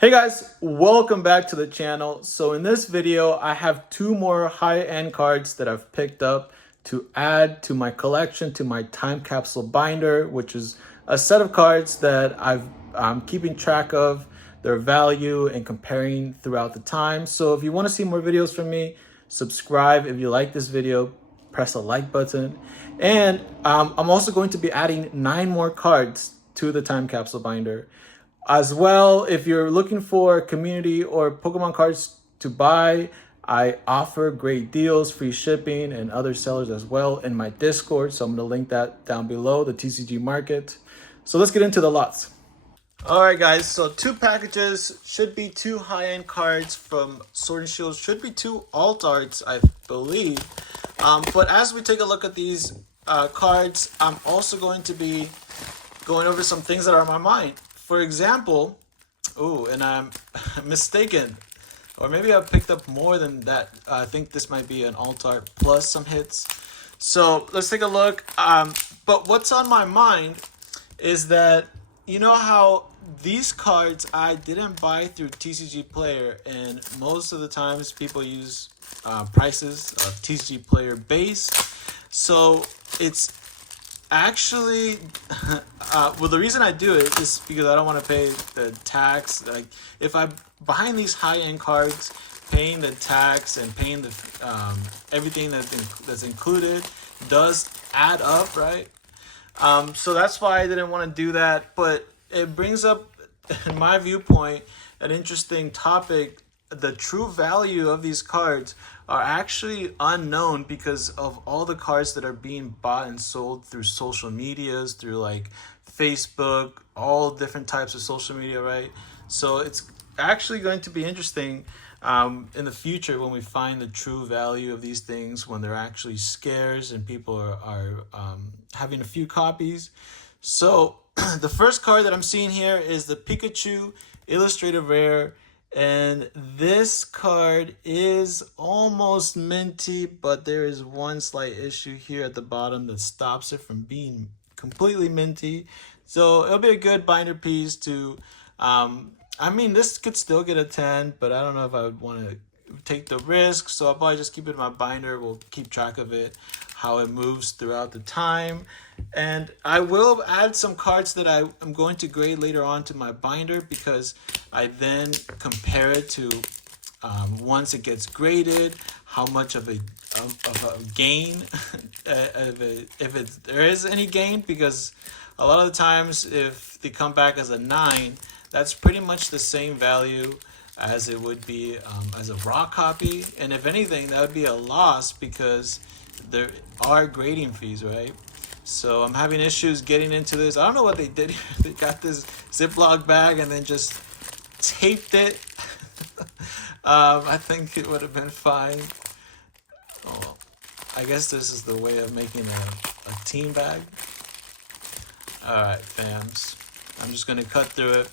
Hey guys, welcome back to the channel. So in this video, I have two more high-end cards that I've picked up to add to my collection, to my time capsule binder, which is a set of cards that I'm keeping track of their value and comparing throughout the time. So if you want to see more videos from me, subscribe. If you like this video, press the like button. And I'm also going to be adding 9 more cards to the time capsule binder. As well, if you're looking for community or Pokemon cards to buy, I offer great deals, free shipping, and other sellers as well in my Discord. So I'm going to link that down below, the TCG Market. So let's get into the lots. All right, guys. So 2 packages should be 2 high-end cards from Sword and Shield. Should be 2 alt arts, I believe. But as we take a look at these cards, I'm also going to be going over some things that are on my mind. For example, and I'm mistaken, or maybe I picked up more than that. I think this might be an alt art plus some hits. So let's take a look. But what's on my mind is that, you know how these cards I didn't buy through TCG Player, and most of the times people use prices of TCG Player base. So it's actually, well, the reason I do it is because I don't want to pay the tax. Like, if I'm behind these high-end cards, paying the tax and paying the everything that's included does add up, right? So that's why I didn't want to do that. But it brings up, in my viewpoint, an interesting topic. The true value of these cards are actually unknown because of all the cards that are being bought and sold through social medias, through like Facebook, all different types of social media, right? So it's actually going to be interesting in the future when we find the true value of these things, when they're actually scarce and people are having a few copies. So the first card that I'm seeing here is the Pikachu Illustrated Rare. And this card is almost minty, but there is one slight issue here at the bottom that stops it from being completely minty. So it'll be a good binder piece to, I mean, this could still get a 10, but I don't know if I would want to take the risk. So I'll probably just keep it in my binder. We'll keep track of it, how it moves throughout the time. And I will add some cards that I'm going to grade later on to my binder, because I then compare it to once it gets graded, how much of a gain, if there is any gain, because a lot of the times if they come back as a 9, that's pretty much the same value as it would be as a raw copy. And if anything, that would be a loss because there are grading fees, right? So I'm having issues getting into this. I don't know what they did here. They got this Ziploc bag and then just taped it. I think it would have been fine. Oh, I guess this is the way of making a team bag. Alright, fams. I'm just going to cut through it.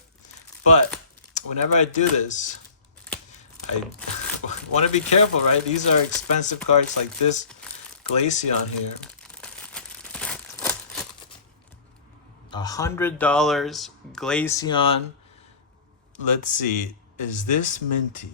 But whenever I do this, I want to be careful, right? These are expensive cards, like this Glaceon here. $100 Glaceon. Let's see. Is this minty?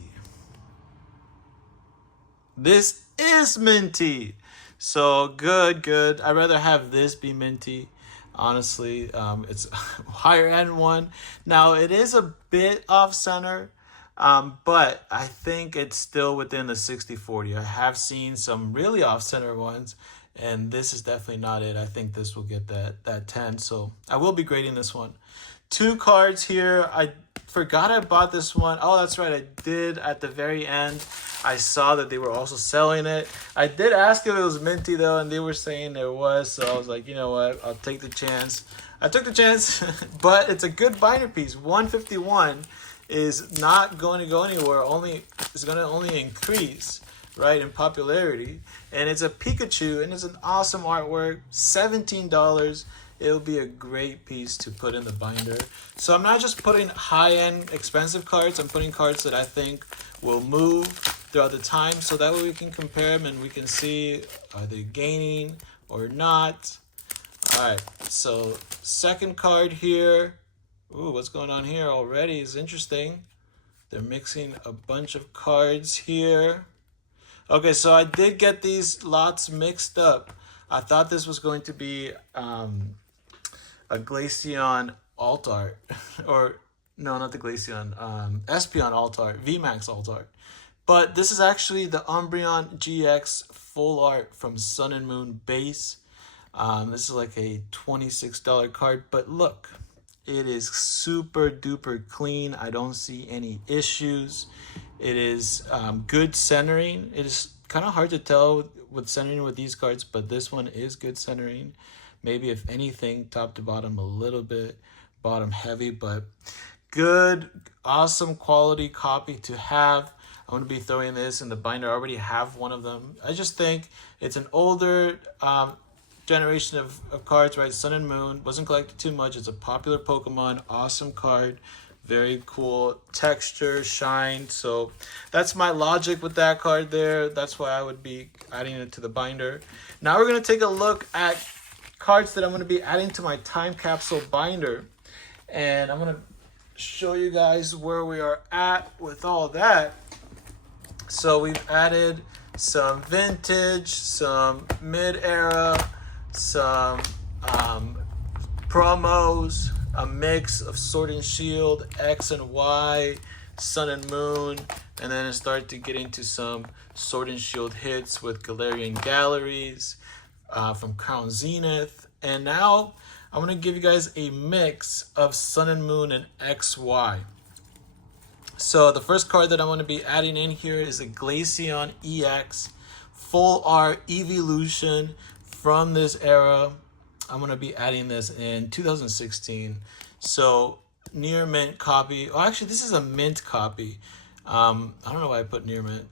This is minty. So good. I'd rather have this be minty. Honestly, it's a higher end one. Now it is a bit off center, but I think it's still within the 60-40. I have seen some really off center ones, and this is definitely not it. I think this will get that 10. So I will be grading this one. 2 cards here. I forgot I bought this one. Oh, that's right. I did at the very end. I saw that they were also selling it. I did ask if it was minty though, and they were saying there was. So I was like, you know what? I'll take the chance. I took the chance, but it's a good binder piece. 151 is not going to go anywhere. It's going to only increase, right, in popularity. And it's a Pikachu, and it's an awesome artwork. $17. It'll be a great piece to put in the binder. So I'm not just putting high-end expensive cards. I'm putting cards that I think will move throughout the time, so that way we can compare them and we can see, are they gaining or not. All right, so second card here. Ooh, what's going on here already is interesting. They're mixing a bunch of cards here. Okay, so I did get these lots mixed up. I thought this was going to be a Glaceon Alt Art, or no, not the Glaceon, Espeon Alt Art, VMAX Alt Art. But this is actually the Umbreon GX Full Art from Sun and Moon base. This is like a $26 card, but look, it is super duper clean. I don't see any issues. It is good centering. It is kind of hard to tell with centering with these cards, but this one is good centering. Maybe if anything, top to bottom a little bit bottom heavy, but good, awesome quality copy to have. I'm going to be throwing this in the binder. I already have one of them. I just think it's an older generation of cards, right? Sun and Moon. Wasn't collected too much. It's a popular Pokemon. Awesome card. Very cool texture, shine. So that's my logic with that card there. That's why I would be adding it to the binder. Now we're going to take a look at cards that I'm going to be adding to my time capsule binder. And I'm going to show you guys where we are at with all that. So we've added some vintage, some mid-era, some promos, a mix of Sword and Shield, X and Y, Sun and Moon, and then it started to get into some Sword and Shield hits with Galarian Galleries from Crown Zenith. And now I'm going to give you guys a mix of Sun and Moon and XY. So the first card that I'm going to be adding in here is a Glaceon EX Full Art Evolution from this era. I'm going to be adding this in 2016. So near mint copy. Oh, actually, this is a mint copy. I don't know why I put near mint.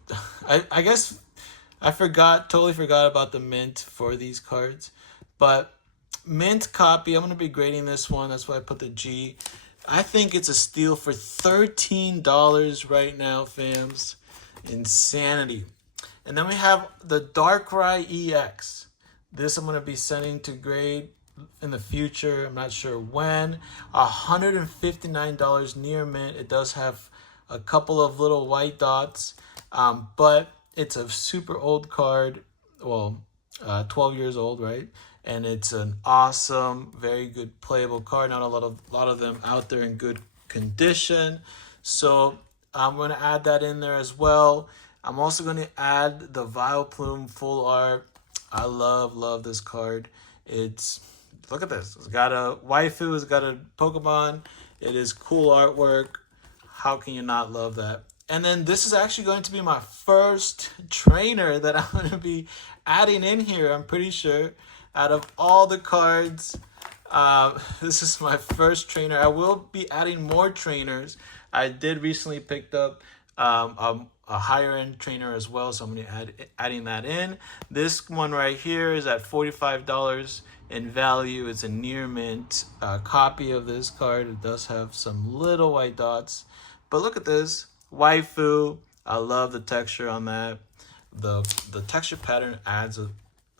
I guess I totally forgot about the mint for these cards. But mint copy, I'm going to be grading this one. That's why I put the G. I think it's a steal for $13 right now, fams. Insanity. And then we have the Darkrai EX. This I'm going to be sending to grade in the future. I'm not sure when. $159 near mint. It does have a couple of little white dots, but it's a super old card. Well, 12 years old, right? And it's an awesome, very good playable card. Not a lot of them out there in good condition. So I'm going to add that in there as well. I'm also going to add the Vileplume Full Art. I love this card. Look at this. It's got a waifu. It's got a Pokemon. It is cool artwork. How can you not love that? And then this is actually going to be my first trainer that I'm going to be adding in here. I'm pretty sure. Out of all the cards, this is my first trainer. I will be adding more trainers. I did recently picked up a higher end trainer as well, so I'm going to adding that in. This one right here is at $45 in value. It's a near mint copy of this card. It does have some little white dots, but look at this waifu. I love the texture on that. The texture pattern adds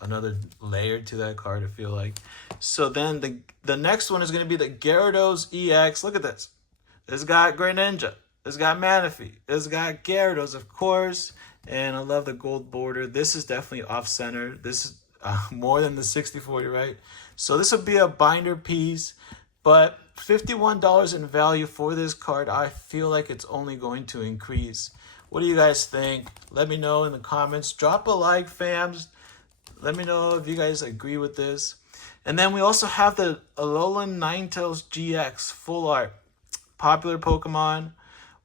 another layer to that card, I feel like. So then the next one is going to be the Gyarados EX. Look at this. It's got Greninja. It's got Manaphy. It's got Gyarados, of course. And I love the gold border. This is definitely off-center. This is more than the 60/40, right? So this would be a binder piece. But $51 in value for this card. I feel like it's only going to increase. What do you guys think? Let me know in the comments. Drop a like, fams. Let me know if you guys agree with this. And then we also have the Alolan Ninetales GX Full Art. Popular Pokemon,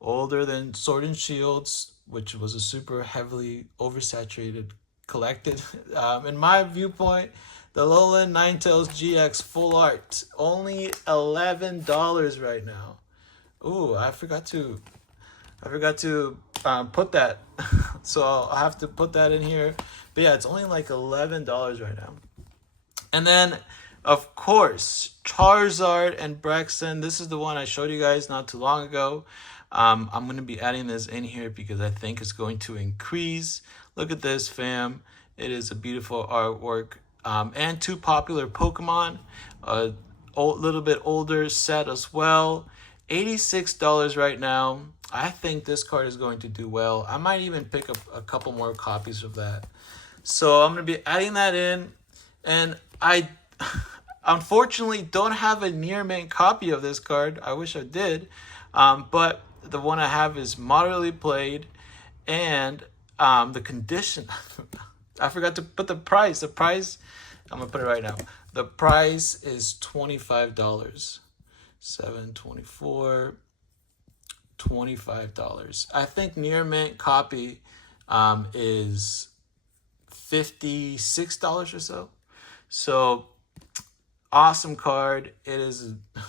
older than Sword and Shields, which was a super heavily oversaturated collected. In my viewpoint, the Alolan Ninetales GX Full Art, only $11 right now. Ooh, I forgot to put that. So I'll have to put that in here. But yeah, it's only like $11 right now. And then, of course, Charizard and Braixen. This is the one I showed you guys not too long ago. I'm going to be adding this in here because I think it's going to increase. Look at this, fam. It is a beautiful artwork. And two popular Pokemon. A little bit older set as well. $86 right now. I think this card is going to do well. I might even pick up a couple more copies of that. So I'm going to be adding that in. And I unfortunately don't have a near mint copy of this card. I wish I did. But the one I have is moderately played. And the condition, I forgot to put the price. The price, I'm going to put it right now. The price is $25. 724 $25. I think near mint copy is $56 or so. So awesome card. It is a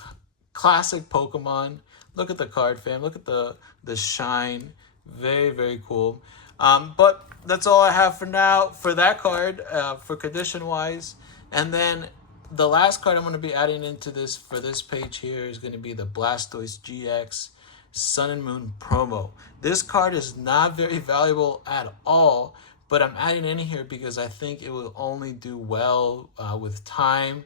classic Pokemon. Look at the card, fam. Look at the shine. Very, very cool. But that's all I have for now for that card, for condition wise. And then the last card I'm going to be adding into this for this page here is going to be the Blastoise GX Sun and Moon promo. This card is not very valuable at all, but I'm adding in here because I think it will only do well with time.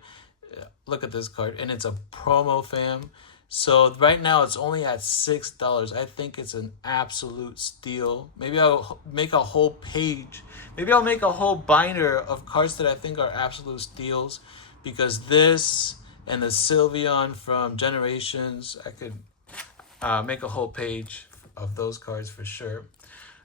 Look at this card, and it's a promo, fam. So right now it's only at $6. I think it's an absolute steal. Maybe I'll make a whole page. Maybe I'll make a whole binder of cards that I think are absolute steals, because this and the Sylveon from Generations, I could make a whole page of those cards for sure.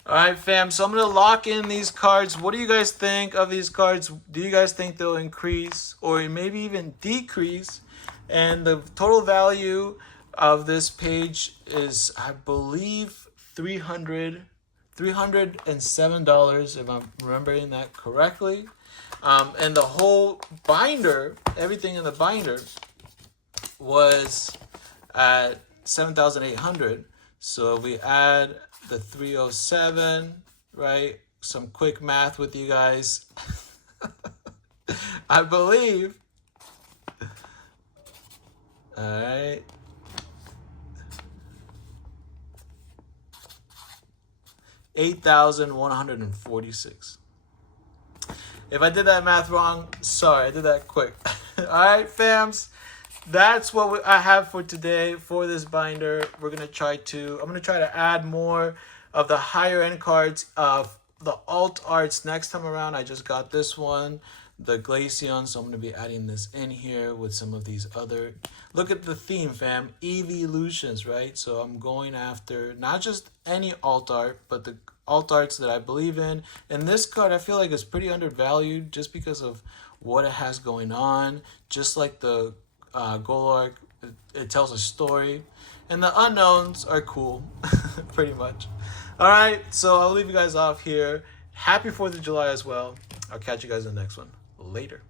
All right, fam. So I'm going to lock in these cards. What do you guys think of these cards? Do you guys think they'll increase or maybe even decrease? And the total value of this page is, I believe, $307, if I'm remembering that correctly. And the whole binder, everything in the binder, was at $7,800. So we add the 307, right? Some quick math with you guys. I believe. All right. $8,146. If I did that math wrong, sorry, I did that quick. All right, fams. That's what I have for today for this binder. I'm going to try to add more of the higher end cards of the alt arts next time around. I just got this one, the Glaceon, so I'm going to be adding this in here with some of these other. Look at the theme, fam. Evolutions, right? So I'm going after not just any alt art, but the alt arts that I believe in. And this card, I feel like, is pretty undervalued just because of what it has going on. Just like the Golurk, it tells a story. And the unknowns are cool, pretty much. All right, so I'll leave you guys off here. Happy 4th of July as well. I'll catch you guys in the next one. Later.